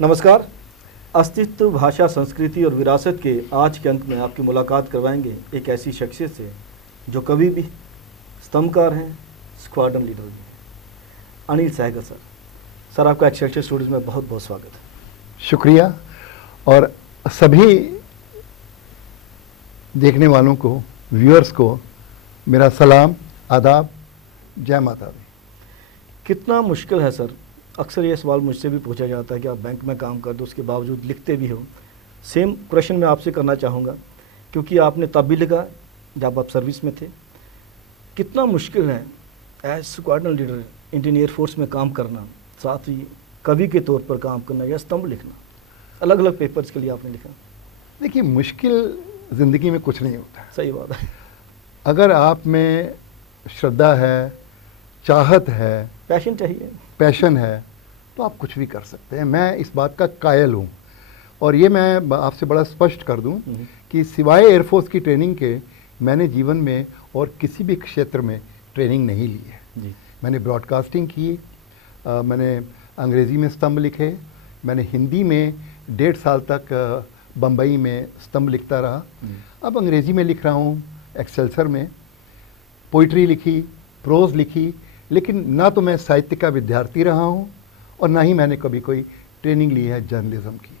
नमस्कार। अस्तित्व, भाषा, संस्कृति और विरासत के आज के अंक में आपकी मुलाकात करवाएंगे एक ऐसी शख्सियत से जो कभी भी स्तंभकार हैं, स्क्वाड्रन लीडर भी हैं। अनिल सहगल सर। सर, आपका एक्सेलसियर स्टूडियोज में बहुत बहुत स्वागत है। शुक्रिया। और सभी देखने वालों को, व्यूअर्स को मेरा सलाम, आदाब, जय माता दी। कितना मुश्किल है सर, अक्सर ये सवाल मुझसे भी पूछा जाता है कि आप बैंक में काम कर दो, उसके बावजूद लिखते भी हो। सेम क्वेश्चन मैं आपसे करना चाहूँगा, क्योंकि आपने तब भी लिखा जब आप सर्विस में थे। कितना मुश्किल है as squadron leader Indian air force में काम करना, साथ ही कवि के तौर पर काम करना या स्तंभ लिखना? अलग अलग पेपर्स के लिए आपने लिखा। देखिए, मुश्किल ज़िंदगी में कुछ नहीं होता है। सही बात है। अगर आप में श्रद्धा है, चाहत है, पैशन चाहिए, पैशन है, तो आप कुछ भी कर सकते हैं। मैं इस बात का कायल हूँ। और ये मैं आपसे बड़ा स्पष्ट कर दूँ कि सिवाय एयरफोर्स की ट्रेनिंग के मैंने जीवन में और किसी भी क्षेत्र में ट्रेनिंग नहीं ली है जी। मैंने ब्रॉडकास्टिंग की, मैंने अंग्रेज़ी में स्तंभ लिखे, मैंने हिंदी में 1.5 साल तक बम्बई में स्तंभ लिखता रहा। अब अंग्रेज़ी में लिख रहा हूँ, एक्सेलसियर में पोइट्री लिखी, प्रोज लिखी, लेकिन ना तो मैं साहित्य का विद्यार्थी रहा हूँ और ना ही मैंने कभी कोई ट्रेनिंग ली है जर्नलिज्म की।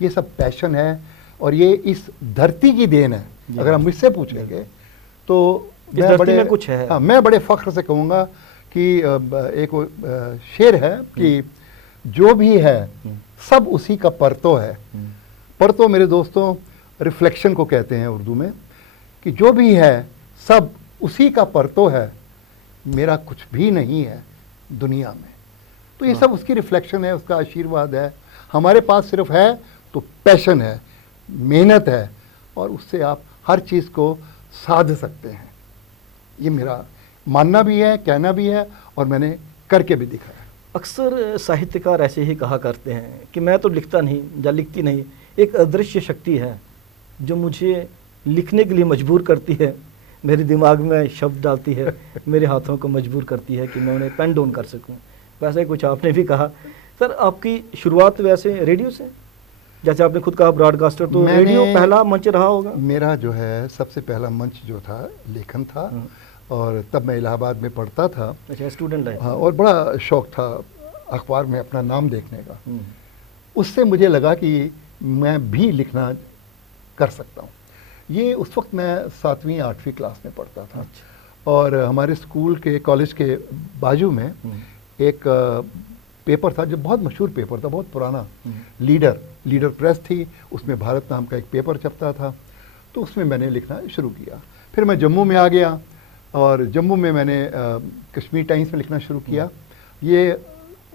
ये सब पैशन है और ये इस धरती की देन है। अगर आप मुझसे पूछेंगे तो इस धरती में कुछ है। हाँ, मैं बड़े फ़ख्र से कहूँगा कि एक शेर है कि जो भी है सब उसी का परतो है। परतो मेरे दोस्तों रिफ्लेक्शन को कहते हैं उर्दू में, कि जो भी है सब उसी का परतो है, मेरा कुछ भी नहीं है दुनिया में। तो ये सब उसकी रिफ्लेक्शन है, उसका आशीर्वाद है। हमारे पास सिर्फ है तो पैशन है, मेहनत है, और उससे आप हर चीज़ को साध सकते हैं। ये मेरा मानना भी है, कहना भी है, और मैंने करके भी दिखाया। अक्सर साहित्यकार ऐसे ही कहा करते हैं कि मैं तो लिखता नहीं या लिखती नहीं, एक अदृश्य शक्ति है जो मुझे लिखने के लिए मजबूर करती है, मेरे दिमाग में शब्द डालती है, मेरे हाथों को मजबूर करती है कि मैं उन्हें पेन डाउन कर सकूं। वैसे कुछ आपने भी कहा। सर, आपकी शुरुआत वैसे रेडियो से, जैसे आपने खुद कहा ब्रॉडकास्टर, तो रेडियो पहला मंच रहा होगा? मेरा जो है सबसे पहला मंच जो था लेखन था, और तब मैं इलाहाबाद में पढ़ता था। अच्छा, स्टूडेंट लाइफ। हाँ, और बड़ा शौक़ था अखबार में अपना नाम देखने का। उससे मुझे लगा कि मैं भी लिखना कर सकता हूँ। ये उस वक्त मैं 7वीं 8वीं क्लास में पढ़ता था। अच्छा। और हमारे स्कूल के, कॉलेज के बाजू में एक पेपर था जो बहुत मशहूर पेपर था, बहुत पुराना, लीडर प्रेस थी। उसमें भारत नाम का एक पेपर छपता था, तो उसमें मैंने लिखना शुरू किया। फिर मैं जम्मू में आ गया और जम्मू में मैंने कश्मीर टाइम्स में लिखना शुरू किया। ये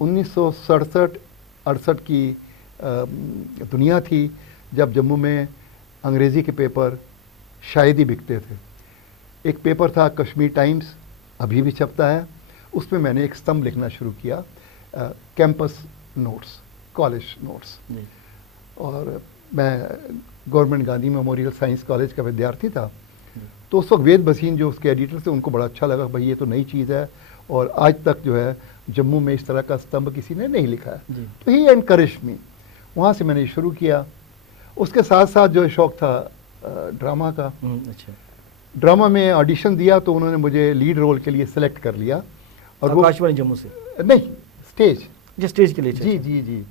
1967-68 की दुनिया थी, जब जम्मू में अंग्रेज़ी के पेपर शायद ही बिकते थे। एक पेपर था कश्मीर टाइम्स, अभी भी छपता है। उसमें मैंने एक स्तंभ लिखना शुरू किया, कैंपस नोट्स, कॉलेज नोट्स। और मैं government Gandhi memorial science college का विद्यार्थी था। तो उस वक्त वेद भसीन जो उसके एडिटर थे, उनको बड़ा अच्छा लगा, भाई ये तो नई चीज़ है, और आज तक जो है जम्मू में इस तरह का स्तंभ किसी ने नहीं लिखा है। तो ही एनकरेज मी। वहाँ से मैंने शुरू किया। उसके साथ साथ जो शौक़ था ड्रामा का। अच्छा। ड्रामा में ऑडिशन दिया तो उन्होंने मुझे लीड रोल के लिए सिलेक्ट कर लिया। और आकाशवाणी जम्मू से? नहीं, स्टेज। जी, स्टेज के लिए? जी जी जी।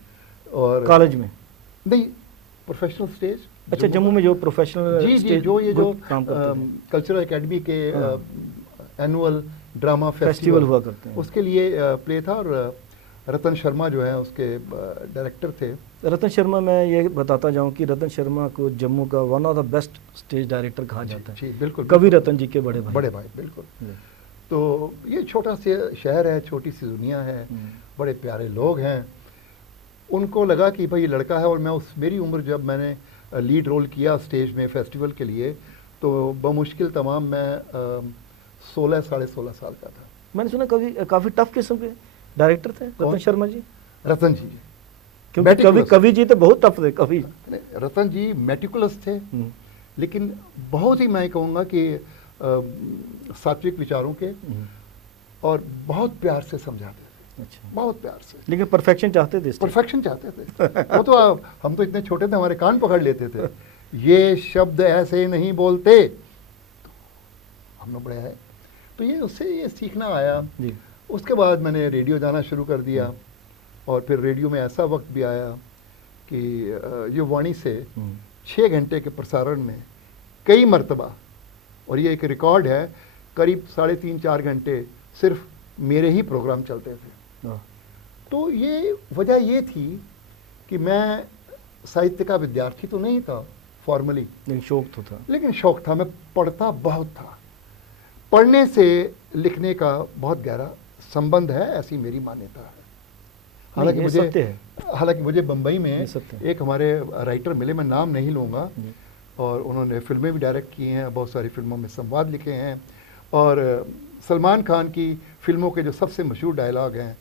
और कॉलेज में? नहीं, प्रोफेशनल स्टेज। अच्छा, जम्मू में जो प्रोफेशनल जी जी, जो ये जो कल्चरल एकेडमी के एनुअल ड्रामा फेस्टिवल हुआ करते हैं, उसके लिए प्ले था। और रतन शर्मा जो है उसके डायरेक्टर थे। रतन शर्मा, मैं ये बताता जाऊं कि रतन शर्मा को जम्मू का one of the best stage director कहा जाता है। जी बिल्कुल, कवि रतन जी के बड़े भाई। बिल्कुल। तो ये छोटा सा शहर है, छोटी सी दुनिया है, बड़े प्यारे लोग हैं। उनको लगा कि भाई लड़का है, और मैं मेरी उम्र जब मैंने लीड रोल किया स्टेज में फेस्टिवल के लिए, तो बमुश्किल तमाम मैं 16 साढ़े 16 साल का था। मैंने सुना काफ़ी टफ किस्म के डायरेक्टर थे रतन शर्मा जी। रतन जी, क्योंकि कवि जी तो बहुत टफ थे। कवि रतन जी मेटिकुलस थे, लेकिन बहुत ही मैं कहूँगा कि सात्विक विचारों के, और बहुत प्यार से समझाते थे। अच्छा, बहुत प्यार से। लेकिन परफेक्शन चाहते थे, परफेक्शन चाहते थे। वो तो हम तो इतने छोटे थे, हमारे कान पकड़ लेते थे, ये शब्द ऐसे नहीं बोलते, तो हमने पढ़ा है। तो ये उससे ये सीखना आया जी। उसके बाद मैंने रेडियो जाना शुरू कर दिया, और फिर रेडियो में ऐसा वक्त भी आया कि ये वाणी से 6 घंटे के प्रसारण में कई मर्तबा, और ये एक रिकॉर्ड है, करीब 3.5-4 घंटे सिर्फ मेरे ही प्रोग्राम चलते थे। तो ये वजह ये थी कि मैं साहित्य का विद्यार्थी तो नहीं था फॉर्मली, लेकिन शौक तो था। लेकिन शौक था, मैं पढ़ता बहुत था। पढ़ने से लिखने का बहुत गहरा संबंध है, ऐसी मेरी मान्यता है। हालांकि मुझे बम्बई में एक हमारे राइटर मिले, मैं नाम नहीं लूँगा, और उन्होंने फिल्में भी डायरेक्ट की हैं, बहुत सारी फिल्मों में संवाद लिखे हैं, और सलमान खान की फिल्मों के जो सबसे मशहूर डायलॉग हैं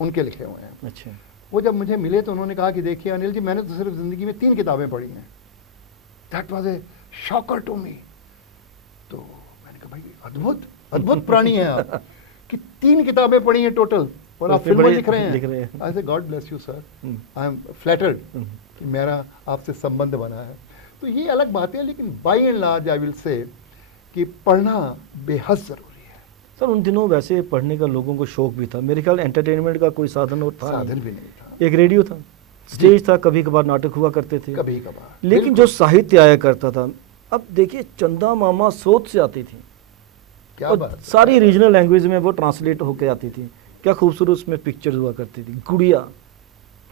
उनके लिखे हुए हैं। अच्छा। वो जब मुझे मिले तो उन्होंने कहा कि देखिए अनिल जी, मैंने तो सिर्फ ज़िंदगी में 3 किताबें पढ़ी हैं। That was a shocker to me. तो मैंने कहा भाई अद्भुत प्राणी हैं आप कि 3 किताबें पढ़ी हैं टोटल, और आप फिल्में लिख रहे हैं। आई से God bless you sir, I am flattered कि मेरा आपसे संबंध बना है। तो ये अलग बात है, लेकिन by and large I will say कि पढ़ना बेहद ज़रूरी है। सर उन दिनों वैसे पढ़ने का लोगों को शौक भी था, मेरे ख्याल एंटरटेनमेंट का कोई साधन और था, साधन भी नहीं था। एक रेडियो था, स्टेज था, कभी कभार नाटक हुआ करते थे, कभी कभार, लेकिन जो साहित्य आया करता था, अब देखिए चंदा मामा सोच से आती थी, क्या बात, सारी रीजनल लैंग्वेज में वो ट्रांसलेट होकर आती थी। क्या खूबसूरत उसमें पिक्चर्स हुआ करती थी, गुड़िया,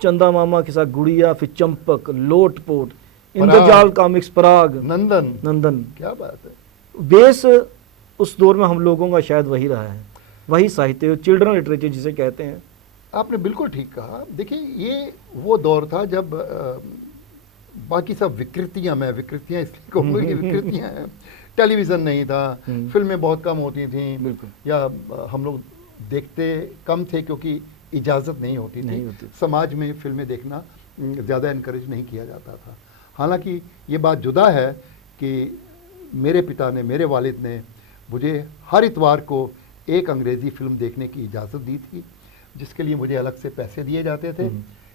चंदा मामा के साथ गुड़िया, फिर चंपक, लोटपोट, इंद्रजाल कॉमिक्स, पराग, नंदन। क्या बात है। बेस उस दौर में हम लोगों का शायद वही रहा है, वही साहित्य, चिल्ड्रन लिटरेचर जिसे कहते हैं। आपने बिल्कुल ठीक कहा। देखिए ये वो दौर था जब बाकी सब विकृतियां, मैं विकृतियां इसलिए कहूँगा कि विकृतियां हैं, टेलीविज़न नहीं था, फिल्में बहुत कम होती थी, या हम लोग देखते कम थे क्योंकि इजाज़त नहीं होती थी। समाज में फिल्में देखना ज़्यादा इनकरेज नहीं किया जाता था। हालांकि ये बात जुदा है कि मेरे पिता ने, मेरे वालिद ने मुझे हर इतवार को एक अंग्रेज़ी फ़िल्म देखने की इजाज़त दी थी, जिसके लिए मुझे अलग से पैसे दिए जाते थे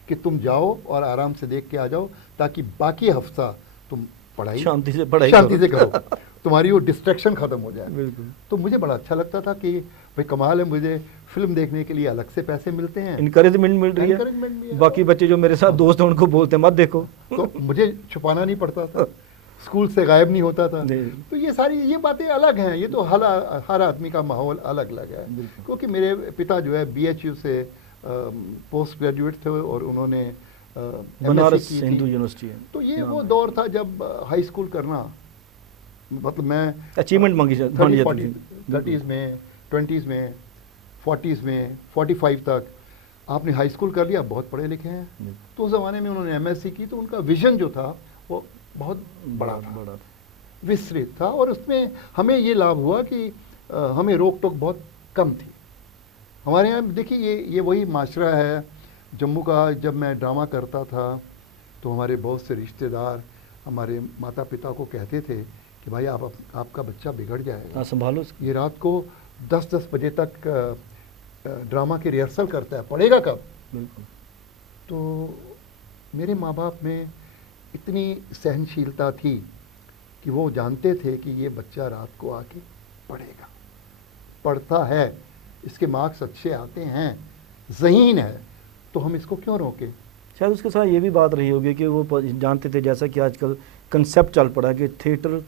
कि तुम जाओ और आराम से देख के आ जाओ, ताकि बाकी हफ्ता तुम पढ़ाई शांति से करो, तुम्हारी वो डिस्ट्रैक्शन ख़त्म हो जाए। तो मुझे बड़ा अच्छा लगता था कि भाई कमाल है, मुझे फिल्म देखने के लिए अलग से पैसे मिलते हैं, इनकरेजमेंट मिल रही है। बाकी बच्चे जो मेरे साथ दोस्त हैं उनको बोलते मत देखो, तो मुझे छुपाना नहीं पड़ता था, स्कूल से गायब नहीं होता था। तो ये सारी ये बातें अलग हैं, ये तो हर आदमी का माहौल अलग अलग है। क्योंकि मेरे पिता जो है BHU से पोस्ट ग्रेजुएट थे, और उन्होंने बनारस हिंदू यूनिवर्सिटी है। तो ये वो दौर था जब हाई स्कूल करना, मतलब मैं अचीवमेंट मांगी जाती थी। 30s में, 20s में, 40s में, 45 तक आपने हाई स्कूल कर लिया, बहुत पढ़े लिखे हैं। तो उस ज़माने में उन्होंने MSc की, तो उनका विजन जो था वो बहुत बड़ा था, विस्तृत था, और उसमें हमें ये लाभ हुआ कि हमें रोक टोक बहुत कम थी। हमारे यहाँ देखिए ये वही माशरा है जम्मू का। जब मैं ड्रामा करता था तो हमारे बहुत से रिश्तेदार हमारे माता पिता को कहते थे कि भाई आपका बच्चा बिगड़ जाएगा, संभालो, ये रात को 10-10 बजे तक ड्रामा की रिहर्सल करता है, पढ़ेगा कब। तो मेरे माँ बाप में इतनी सहनशीलता थी कि वो जानते थे कि ये बच्चा रात को आके पढ़ेगा, पढ़ता है, इसके मार्क्स अच्छे आते हैं, ज़हीन है, तो हम इसको क्यों रोकें। शायद उसके साथ ये भी बात रही होगी कि वो जानते थे, जैसा कि आजकल कंसेप्ट चल पड़ा कि थिएटर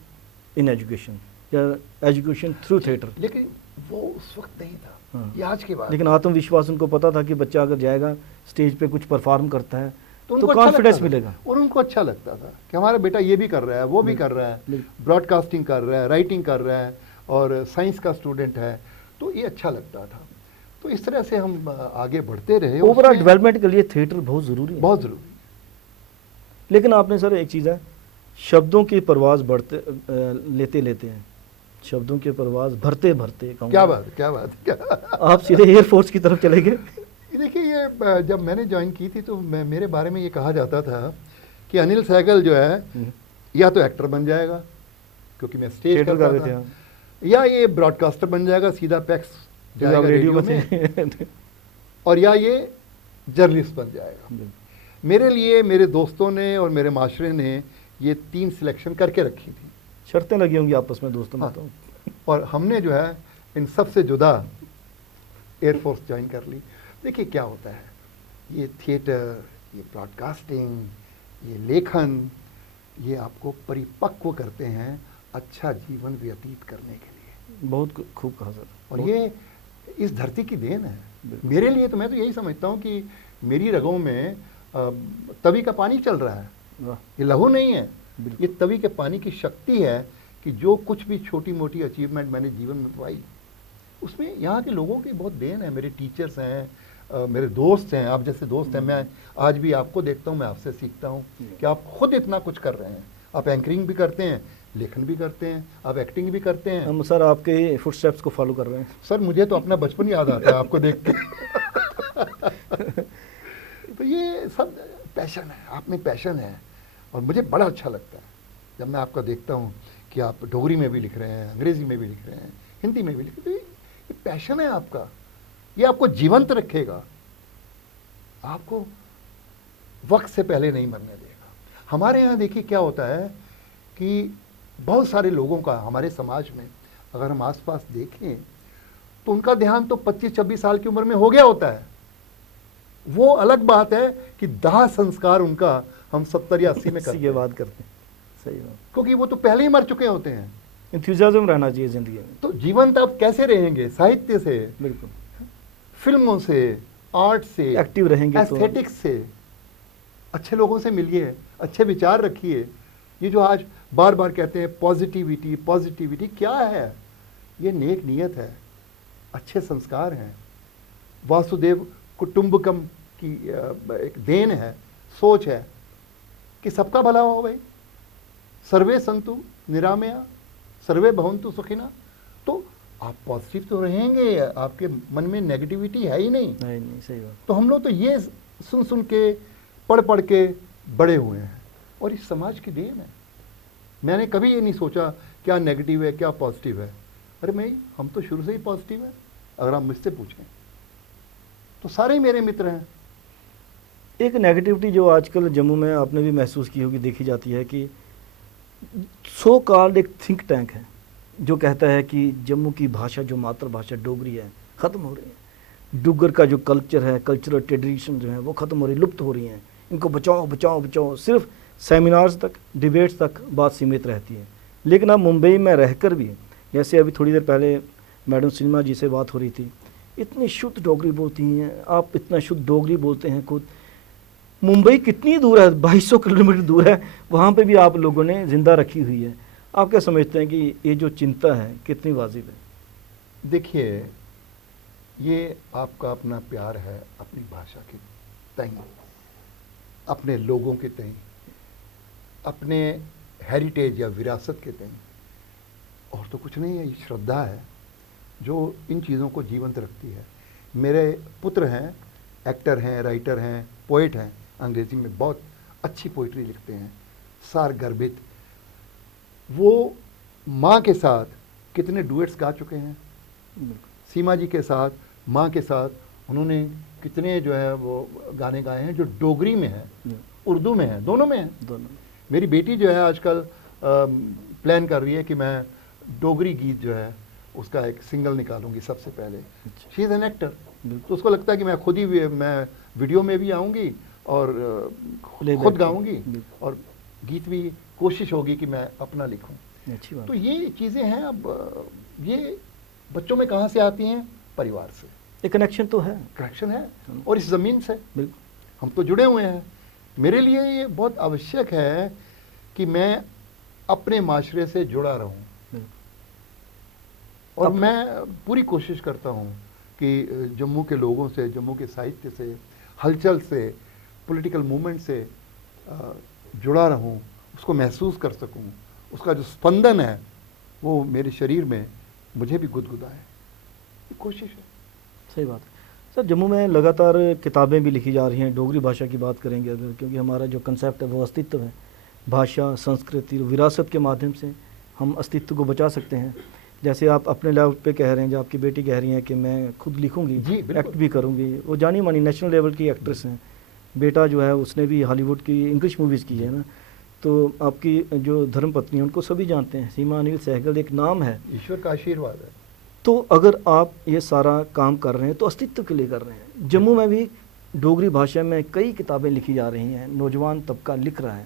इन एजुकेशन या एजुकेशन थ्रू थिएटर, लेकिन वो उस वक्त नहीं था, ये आज की बात। लेकिन आत्मविश्वास उनको पता था कि बच्चा अगर जाएगा स्टेज पे कुछ परफॉर्म करता है तो कॉन्फिडेंस मिलेगा, और उनको अच्छा लगता था कि हमारा बेटा ये भी कर रहा है, वो भी कर रहा है, ब्रॉडकास्टिंग कर रहा है, राइटिंग कर रहा है, और साइंस का स्टूडेंट है, तो ये अच्छा लगता था। तो इस तरह से हम आगे बढ़ते रहे। ओवरऑल डेवलपमेंट के लिए थिएटर बहुत ज़रूरी है, बहुत ज़रूरी। लेकिन आपने सर एक चीज़ है, शब्दों की परवाज़ बढ़ते लेते लेते हैं, शब्दों की परवाज़ भरते भरते, क्या बात आप सीधे एयरफोर्स की तरफ चले गए। देखिए ये जब मैंने ज्वाइन की थी तो मेरे बारे में ये कहा जाता था कि अनिल सहगल जो है या तो एक्टर बन जाएगा क्योंकि मैं स्टेज करता था, या ये ब्रॉडकास्टर बन जाएगा, सीधा पैक्स जाएगा रेडियो में। और या ये जर्नलिस्ट बन जाएगा। मेरे लिए मेरे दोस्तों ने और मेरे माशरे ने ये 3 सिलेक्शन करके रखी थी। शर्तें लगी होंगी आपस में दोस्तों में। हाँ। तो और हमने जो है इन सब से जुदा एयरफोर्स ज्वाइन कर ली। देखिए क्या होता है, ये थिएटर, ये ब्रॉडकास्टिंग, ये लेखन, ये आपको परिपक्व करते हैं अच्छा जीवन व्यतीत करने के लिए। बहुत खूब कहा सर। और ये इस धरती की देन है। मेरे लिए तो मैं तो यही समझता हूँ कि मेरी रगों में तवी का पानी चल रहा है, ये लहू नहीं है, ये तवी के पानी की शक्ति है कि जो कुछ भी छोटी मोटी अचीवमेंट मैंने जीवन में पाई उसमें यहाँ के लोगों की बहुत देन है। मेरे टीचर्स हैं, मेरे दोस्त हैं, आप जैसे दोस्त हैं। मैं आज भी आपको देखता हूँ, मैं आपसे सीखता हूँ कि आप खुद इतना कुछ कर रहे हैं। आप एंकरिंग भी करते हैं, लेखन भी करते हैं, आप एक्टिंग भी करते हैं। हम सर आपके ही फुटस्टेप्स को फॉलो कर रहे हैं। सर मुझे तो अपना बचपन याद आता है आपको देख के। तो ये सब पैशन है, आप में पैशन है और मुझे बड़ा अच्छा लगता है जब मैं आपका देखता हूँ कि आप डोगरी में भी लिख रहे हैं, अंग्रेजी में भी लिख रहे हैं, हिंदी में भी लिख रहे हैं। ये पैशन है आपका, ये आपको जीवंत रखेगा, आपको वक्त से पहले नहीं मरने देगा। हमारे यहाँ देखिए क्या होता है कि बहुत सारे लोगों का हमारे समाज में अगर हम आसपास देखें तो उनका ध्यान तो 25-26 साल की उम्र में हो गया होता है। वो अलग बात है कि दाह संस्कार उनका हम 70 या 80 में करते हैं। बात करते हैं, सही बात, क्योंकि वो तो पहले ही मर चुके होते हैं। इंथुजियाज्म रहना चाहिए जिंदगी में। तो जीवंत आप कैसे रहेंगे? साहित्य से, बिल्कुल, फिल्मों से, आर्ट से, एक्टिव रहेंगे, एस्थेटिक्स से, अच्छे लोगों से मिलिए, अच्छे विचार रखिए। ये जो आज बार बार कहते हैं पॉजिटिविटी पॉजिटिविटी, क्या है? ये नेक नीयत है, अच्छे संस्कार हैं, वासुदेव कुटुंबकम की एक देन है, सोच है कि सबका भला हो भाई, सर्वे संतु निरामया सर्वे भवन्तु सुखिना। तो आप पॉजिटिव तो रहेंगे, आपके मन में नेगेटिविटी है ही नहीं। सही बात। तो हम लोग तो ये सुन सुन के पढ़ पढ़ के बड़े हुए हैं और इस समाज की देन है। मैंने कभी ये नहीं सोचा क्या नेगेटिव है क्या पॉजिटिव है। अरे मैं हम तो शुरू से ही पॉजिटिव है। अगर आप मुझसे पूछें तो सारे ही मेरे मित्र हैं। एक नेगेटिविटी जो आजकल जम्मू में आपने भी महसूस की होगी, देखी जाती है कि सो कॉल्ड एक थिंक टैंक है जो कहता है कि जम्मू की भाषा जो मातृभाषा डोगरी है ख़त्म हो रही है, डुग्गर का जो कल्चर है, कल्चरल ट्रेडिशन जो है वो ख़त्म हो रही, लुप्त हो रही हैं, इनको बचाओ बचाओ बचाओ। सिर्फ सेमिनार्स तक, डिबेट्स तक बात सीमित रहती है। लेकिन अब मुंबई में रहकर भी, जैसे अभी थोड़ी देर पहले मैडम सिन्हा जी से बात हो रही थी, इतनी शुद्ध डोगरी बोलती हैं आप, इतना शुद्ध डोगरी बोलते हैं खुद। मुंबई कितनी दूर है, 2200 किलोमीटर दूर है, वहाँ पे भी आप लोगों ने ज़िंदा रखी हुई है। आप क्या समझते हैं कि ये जो चिंता है कितनी वाजिब है? देखिए, ये आपका अपना प्यार है अपनी भाषा के तई, अपने लोगों के तई, अपने हेरिटेज या विरासत के तई, और तो कुछ नहीं है। ये श्रद्धा है जो इन चीज़ों को जीवंत रखती है। मेरे पुत्र हैं, एक्टर हैं, राइटर हैं, पोइट हैं, अंग्रेजी में बहुत अच्छी पोइट्री लिखते हैं, सार गर्भित। वो माँ के साथ कितने डुएट्स गा चुके हैं, सीमा जी के साथ, माँ के साथ उन्होंने कितने जो है वो गाने गाए हैं जो डोगरी में है, उर्दू में है, दोनों में है। दोनों। मेरी बेटी जो है आजकल प्लान कर रही है कि मैं डोगरी गीत जो है उसका एक सिंगल निकालूंगी सबसे पहले। शी इज़ एन एक्टर, तो उसको लगता है कि मैं खुद ही मैं वीडियो में भी आऊँगी और खुद गाऊंगी और गीत भी कोशिश होगी कि मैं अपना लिखूं। अच्छी बात। तो ये चीज़ें हैं। अब ये बच्चों में कहाँ से आती हैं? परिवार से। एक कनेक्शन तो है, कनेक्शन है, और इस ज़मीन से बिल्कुल हम तो जुड़े हुए हैं। मेरे लिए ये बहुत आवश्यक है कि मैं अपने माशरे से जुड़ा रहूं, और मैं पूरी कोशिश करता हूं कि जम्मू के लोगों से, जम्मू के साहित्य से, हलचल से, पॉलिटिकल मूवमेंट से जुड़ा रहूं, उसको महसूस कर सकूं, उसका जो स्पंदन है वो मेरे शरीर में मुझे भी गुदगुदाए। ये कोशिश है। सही बात है सर। जम्मू में लगातार किताबें भी लिखी जा रही हैं, डोगरी भाषा की बात करेंगे अगर, क्योंकि हमारा जो कंसेप्ट है वो अस्तित्व है। भाषा, संस्कृति, विरासत के माध्यम से हम अस्तित्व को बचा सकते हैं। जैसे आप अपने लेवल पे कह रहे हैं, जो आपकी बेटी कह रही हैं कि मैं खुद लिखूंगी, जी, बिल्कुल। एक्ट भी करूंगी, वो जानी मानी नेशनल लेवल की एक्ट्रेस हैं। बेटा जो है उसने भी हॉलीवुड की इंग्लिश मूवीज़ की है ना। तो आपकी जो धर्मपत्नी है उनको सभी जानते हैं, सीमा अनिल सहगल एक नाम है। ईश्वर का आशीर्वाद है। तो अगर आप ये सारा काम कर रहे हैं तो अस्तित्व के लिए कर रहे हैं। जम्मू में भी डोगरी भाषा में कई किताबें लिखी जा रही हैं, नौजवान तबका लिख रहा है,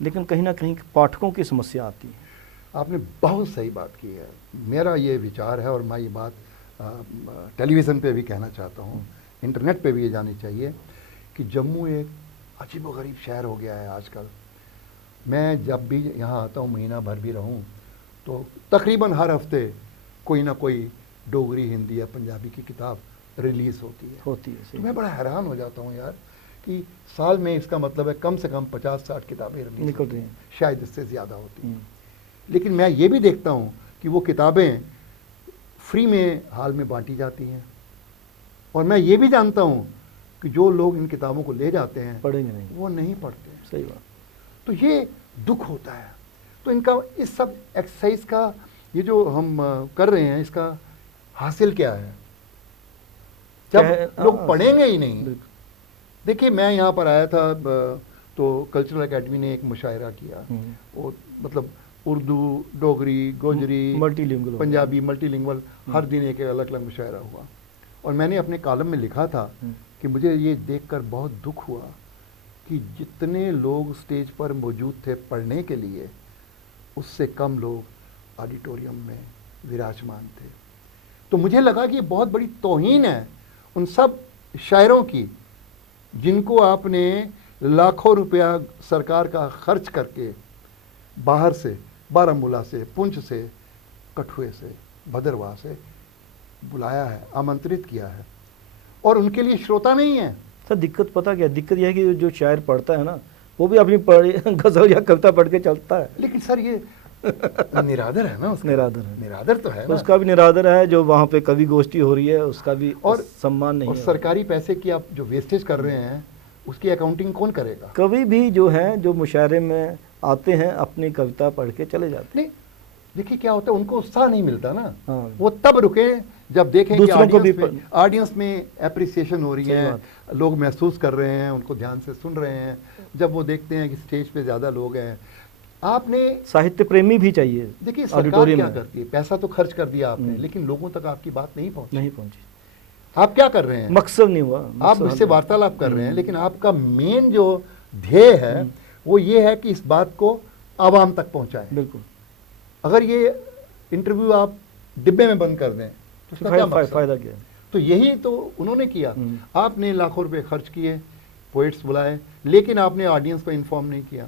लेकिन कहीं ना कहीं पाठकों की समस्या आती है। आपने बहुत सही बात की है। मेरा ये विचार है और मैं ये बात टेलीविज़न पे भी कहना चाहता हूँ, इंटरनेट पे भी ये जानी चाहिए कि जम्मू एक अजीबोगरीब शहर हो गया है आजकल। मैं जब भी यहाँ आता हूँ, महीना भर भी रहूँ, तो तकरीबन हर हफ्ते कोई ना कोई डोगरी, हिंदी या पंजाबी की किताब रिलीज़ होती है। तो मैं बड़ा हैरान हो जाता हूँ यार कि साल में इसका मतलब है कम से कम 50-60 किताबें रिलीज निकल रही हैं, शायद इससे ज़्यादा होती हैं। लेकिन मैं ये भी देखता हूँ कि वो किताबें फ्री में हाल में बांटी जाती हैं, और मैं ये भी जानता हूँ कि जो लोग इन किताबों को ले जाते हैं पढ़ेंगे नहीं, वो नहीं पढ़ते। सही बात। तो ये दुख होता है। तो इनका इस सब एक्सरसाइज का ये जो हम कर रहे हैं, इसका हासिल क्या है जब लोग पढ़ेंगे ही नहीं। देखिए, मैं यहाँ पर आया था तो कल्चरल एकेडमी ने एक मुशायरा किया, वो मतलब उर्दू, डोगरी, गोजरी, मल्टीलिंगुअल, पंजाबी, मल्टीलिंगुअल, हर दिन एक अलग अलग मुशायरा हुआ। और मैंने अपने कॉलम में लिखा था कि मुझे ये देखकर बहुत दुख हुआ कि जितने लोग स्टेज पर मौजूद थे पढ़ने के लिए, उससे कम लोग ऑडिटोरियम में विराजमान थे। तो मुझे लगा कि ये बहुत बड़ी तौहीन है उन सब शायरों की जिनको आपने लाखों रुपया सरकार का खर्च करके बाहर से, बारामूला से, पुंछ से, कठुए से, भदरवाह से बुलाया है, आमंत्रित किया है, और उनके लिए श्रोता नहीं है। सर दिक्कत पता क्या, दिक्कत यह है कि जो शायर पढ़ता है ना, वो भी अपनी गजल या कविता पढ़ के चलता है। लेकिन सर ये निरादर है ना, उसका निरादर है, निरादर तो है ना। उसका भी निरादर है, जो वहाँ पे कवि गोष्ठी हो रही है उसका भी और सम्मान नहीं और है। सरकारी पैसे की आप जो वेस्टेज कर रहे हैं उसकी अकाउंटिंग कौन करेगा? कवि भी जो हैं, जो मुशायरे में आते हैं, अपनी कविता पढ़ के चले जाते हैं। नहीं, देखिए क्या होता है, उनको उत्साह नहीं मिलता ना। हाँ। वो तब रुके जब देखें कि दूसरों को भी ऑडियंस में एप्रिसिएशन हो रही है, लोग महसूस कर रहे हैं, उनको ध्यान से सुन रहे हैं। जब वो देखते हैं कि स्टेज पे ज़्यादा लोग हैं, आपने साहित्य प्रेमी भी चाहिए। देखिए सरकार क्या करती है, पैसा तो खर्च कर दिया आपने, लेकिन लोगों तक आपकी बात नहीं पहुंची। आप क्या कर रहे हैं? मकसद नहीं हुआ, आप मुझसे वार्तालाप कर रहे हैं, लेकिन आपका मेन जो ध्येय है वो ये है कि इस बात को आवाम तक पहुंचाएं। बिल्कुल। अगर ये इंटरव्यू आप डिब्बे में बंद कर दें तो उसका क्या मकसद? फायदा क्या? तो यही तो उन्होंने किया। आपने लाखों रुपए खर्च किए, पोइट्स बुलाए, लेकिन आपने ऑडियंस को इन्फॉर्म नहीं किया।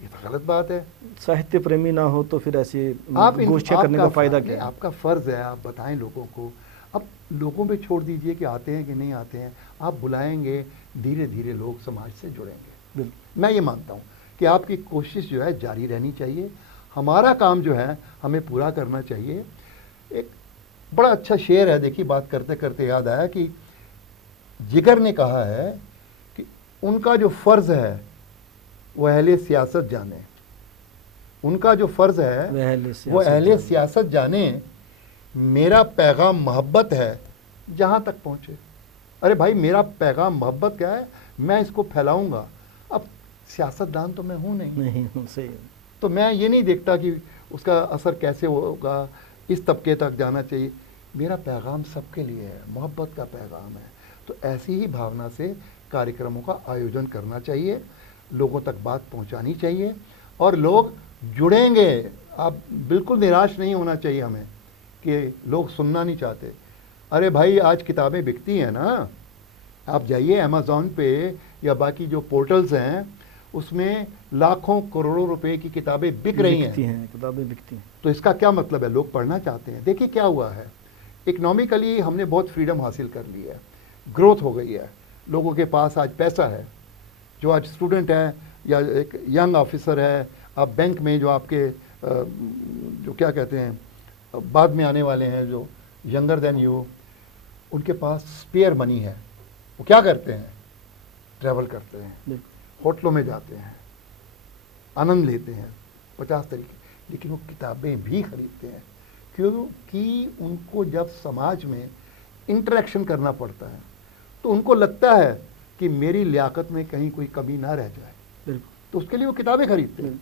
ये तो गलत बात है। साहित्य प्रेमी ना हो तो फिर ऐसी आप गोष्ठियां करने का फायदा क्या है? आपका फर्ज है, आप बताएं लोगों को। अब लोगों पे छोड़ दीजिए कि आते हैं कि नहीं आते हैं, आप बुलाएंगे, धीरे धीरे लोग समाज से जुड़ेंगे। मैं ये मानता हूँ कि आपकी कोशिश जो है जारी रहनी चाहिए, हमारा काम जो है हमें पूरा करना चाहिए। एक बड़ा अच्छा शेर है, देखिए बात करते करते याद आया कि जिगर ने कहा है कि उनका जो फ़र्ज़ है वो अहले सियासत जाने, उनका जो फ़र्ज़ है वो अहले सियासत जाने, मेरा पैगाम मोहब्बत है जहाँ तक पहुँचे। अरे भाई, मेरा पैगाम मोहब्बत क्या है, मैं इसको फैलाऊंगा। अब सियासतदान तो मैं हूँ नहीं, सही। तो मैं ये नहीं देखता कि उसका असर कैसे होगा, इस तबके तक जाना चाहिए। मेरा पैगाम सबके लिए है, मोहब्बत का पैगाम है। तो ऐसी ही भावना से कार्यक्रमों का आयोजन करना चाहिए, लोगों तक बात पहुंचानी चाहिए, और लोग जुड़ेंगे। आप बिल्कुल निराश नहीं होना चाहिए हमें कि लोग सुनना नहीं चाहते। अरे भाई, आज किताबें बिकती हैं ना, आप जाइए अमेज़ॉन पे या बाकी जो पोर्टल्स हैं, उसमें लाखों करोड़ों रुपए की किताबें बिक रही हैं। किताबें बिकती हैं। तो इसका क्या मतलब है? लोग पढ़ना चाहते हैं। देखिए क्या हुआ है, इकोनॉमिकली हमने बहुत फ्रीडम हासिल कर ली है, ग्रोथ हो गई है, लोगों के पास आज पैसा है। जो आज स्टूडेंट है या एक यंग ऑफिसर है, आप बैंक में जो आपके जो क्या कहते हैं बाद में आने वाले हैं, जो यंगर देन यू, उनके पास स्पेयर मनी है। वो क्या करते हैं? ट्रैवल करते हैं, होटलों में जाते हैं, आनंद लेते हैं 50 तरीके, लेकिन वो किताबें भी खरीदते हैं। क्योंकि उनको जब समाज में इंटरेक्शन करना पड़ता है तो उनको लगता है कि मेरी लियाकत में कहीं कोई कमी ना रह जाए, तो उसके लिए वो किताबें खरीदते हैं।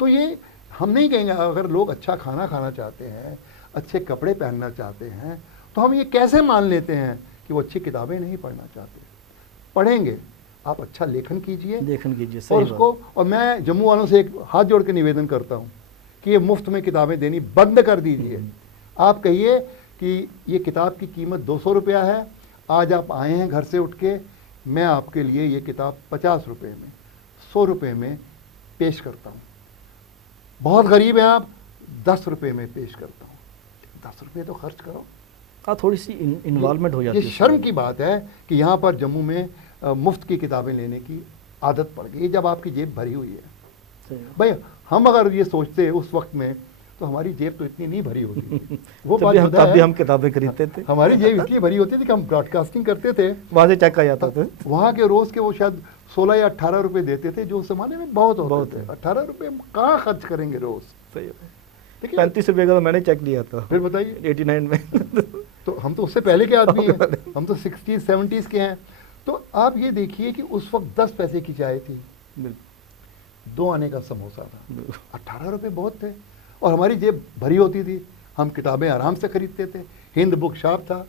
तो ये हम नहीं कहेंगे, अगर लोग अच्छा खाना खाना चाहते हैं, अच्छे कपड़े पहनना चाहते हैं, तो हम ये कैसे मान लेते हैं कि वो अच्छी किताबें नहीं पढ़ना चाहते। पढ़ेंगे, आप अच्छा लेखन कीजिए, और उसको, और मैं जम्मू वालों से एक हाथ जोड़ के निवेदन करता हूँ कि ये मुफ्त में किताबें देनी बंद कर दीजिए। आप कहिए कि ये किताब की कीमत 200 रुपया है, आज आप आए हैं घर से उठ के, मैं आपके लिए ये किताब 50 रुपये में, 100 रुपये में पेश करता हूँ। बहुत गरीब हैं आप, 10 रुपये में पेश करता हूँ। 10 रुपये तो खर्च करो। हाँ, थोड़ी सी इन्वॉल्वमेंट हो जाती है। ये शर्म की बात है कि यहाँ पर जम्मू में मुफ्त की किताबें लेने की आदत पड़ गई जब आपकी जेब भरी हुई है। भाई हम अगर ये सोचते उस वक्त में, तो हमारी जेब तो इतनी नहीं भरी होती थी। वो बात तब भी हम किताबें खरीदते थे। हमारी जेब इसलिए भरी होती थी कि हम ब्रॉडकास्टिंग करते थे, वहाँ से चेक आ जाता था। वहाँ के रोज के वो शायद 16 या 18 रुपए देते थे, जो उस जमाने में बहुत होते थे। 18 रुपए हम कहाँ खर्च करेंगे रोज। सही है। 35 रुपए का तो मैंने चेक लिया था। फिर बताइए 89 में। तो हम तो उससे पहले के आदमी हैं, हम तो 60s 70s के हैं। तो आप ये देखिए कि उस वक्त 10 पैसे की चाय थी, 2 आने का समोसा था, 18 रुपए बहुत थे, और हमारी जेब भरी होती थी। हम किताबें आराम से खरीदते थे। हिंद बुक शॉप था,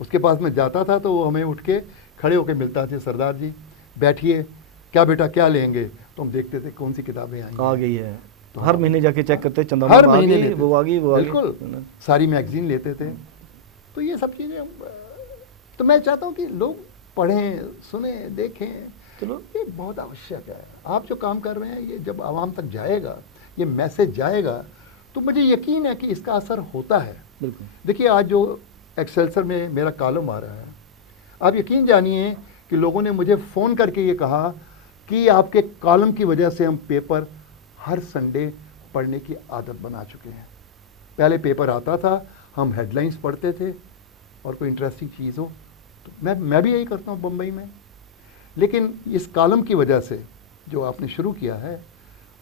उसके पास में जाता था तो वो हमें उठ के खड़े होके मिलता था, सरदार जी बैठिए, क्या बेटा क्या लेंगे। तो हम देखते थे कौन सी किताबें आ गई है, तो हर महीने जाके चेक करते, चंदा हर महीने वो आ गई, बिल्कुल सारी मैगजीन लेते थे। तो ये सब चीज़ें तो मैं चाहता हूँ कि लोग पढ़ें, सुने, देखें। चलो ये बहुत आवश्यक है। आप जो काम कर रहे हैं ये जब आवाम तक जाएगा, ये मैसेज जाएगा, तो मुझे यकीन है कि इसका असर होता है। देखिए आज जो एक्सेल्सर में मेरा कॉलम आ रहा है, आप यकीन जानिए कि लोगों ने मुझे फ़ोन करके ये कहा कि आपके कॉलम की वजह से हम पेपर हर संडे पढ़ने की आदत बना चुके हैं। पहले पेपर आता था, हम हेडलाइंस पढ़ते थे और कोई इंटरेस्टिंग चीज़ हो तो मैं भी यही करता हूँ बम्बई में। लेकिन इस कॉलम की वजह से जो आपने शुरू किया है,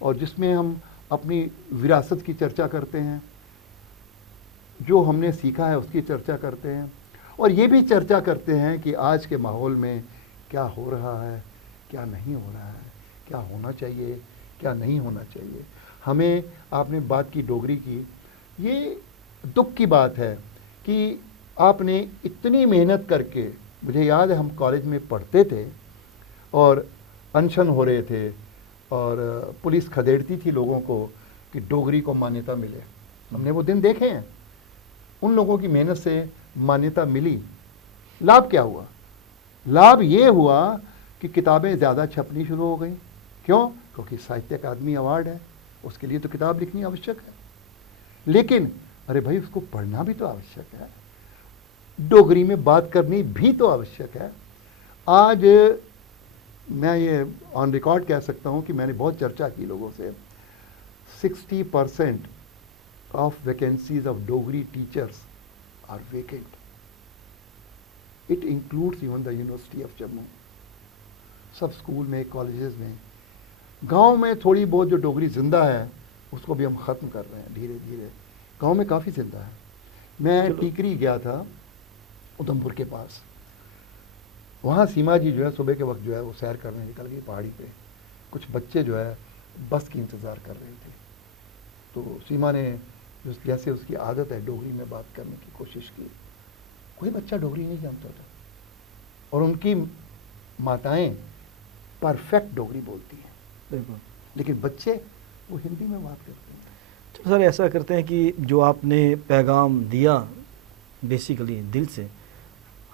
और जिसमें हम अपनी विरासत की चर्चा करते हैं, जो हमने सीखा है उसकी चर्चा करते हैं, और ये भी चर्चा करते हैं कि आज के माहौल में क्या हो रहा है, क्या नहीं हो रहा है, क्या होना चाहिए, क्या नहीं होना चाहिए। हमें, आपने बात की डोगरी की, ये दुख की बात है कि आपने इतनी मेहनत करके, मुझे याद है हम कॉलेज में पढ़ते थे और अनशन हो रहे थे और पुलिस खदेड़ती थी लोगों को कि डोगरी को मान्यता मिले। हमने वो दिन देखे हैं, उन लोगों की मेहनत से मान्यता मिली। लाभ क्या हुआ? लाभ ये हुआ कि किताबें ज़्यादा छपनी शुरू हो गई। क्यों? क्योंकि साहित्य अकादमी अवार्ड है, उसके लिए तो किताब लिखनी आवश्यक है। लेकिन अरे भाई उसको पढ़ना भी तो आवश्यक है, डोगरी में बात करनी भी तो आवश्यक है। आज मैं ये ऑन रिकॉर्ड कह सकता हूँ कि मैंने बहुत चर्चा की लोगों से, 60% of vacancies of Dogri teachers are vacant. It includes even the university of Jammu. सब स्कूल में, कॉलेजेस में, गांव में थोड़ी बहुत जो डोगरी जिंदा है उसको भी हम ख़त्म कर रहे हैं धीरे धीरे। गांव में काफ़ी जिंदा है। मैं टीकरी गया था उधमपुर के पास, वहाँ सीमा जी जो है सुबह के वक्त जो है वो सैर करने निकल गई पहाड़ी पे। कुछ बच्चे जो है बस की इंतज़ार कर रहे थे, तो सीमा ने जैसे उसकी आदत है डोगरी में बात करने की कोशिश की। कोई बच्चा डोगरी नहीं जानता था और उनकी माताएं परफेक्ट डोगरी बोलती हैं, लेकिन बच्चे वो हिंदी में बात करते हैं। तो सर ऐसा करते हैं कि जो आपने पैगाम दिया बेसिकली दिल से,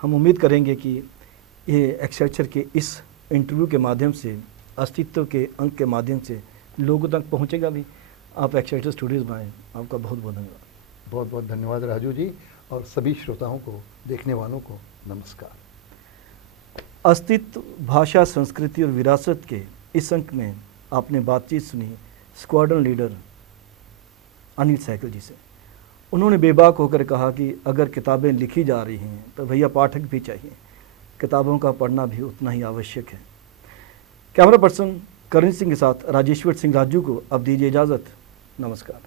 हम उम्मीद करेंगे कि ये एक्सकल्चर के इस इंटरव्यू के माध्यम से, अस्तित्व के अंक के माध्यम से लोगों तक पहुंचेगा भी। आप एक्सकल्चर स्टूडियोज़ में आए, आपका बहुत बहुत धन्यवाद। बहुत बहुत धन्यवाद राजू जी, और सभी श्रोताओं को, देखने वालों को नमस्कार। अस्तित्व, भाषा, संस्कृति और विरासत के इस अंक में आपने बातचीत सुनी स्क्वाड्रन लीडर अनिल सहगल जी से। उन्होंने बेबाक होकर कहा कि अगर किताबें लिखी जा रही हैं तो भैया पाठक भी चाहिए, किताबों का पढ़ना भी उतना ही आवश्यक है। कैमरा पर्सन करण सिंह के साथ राजेश्वर सिंह राजू को अब दीजिए इजाज़त। नमस्कार।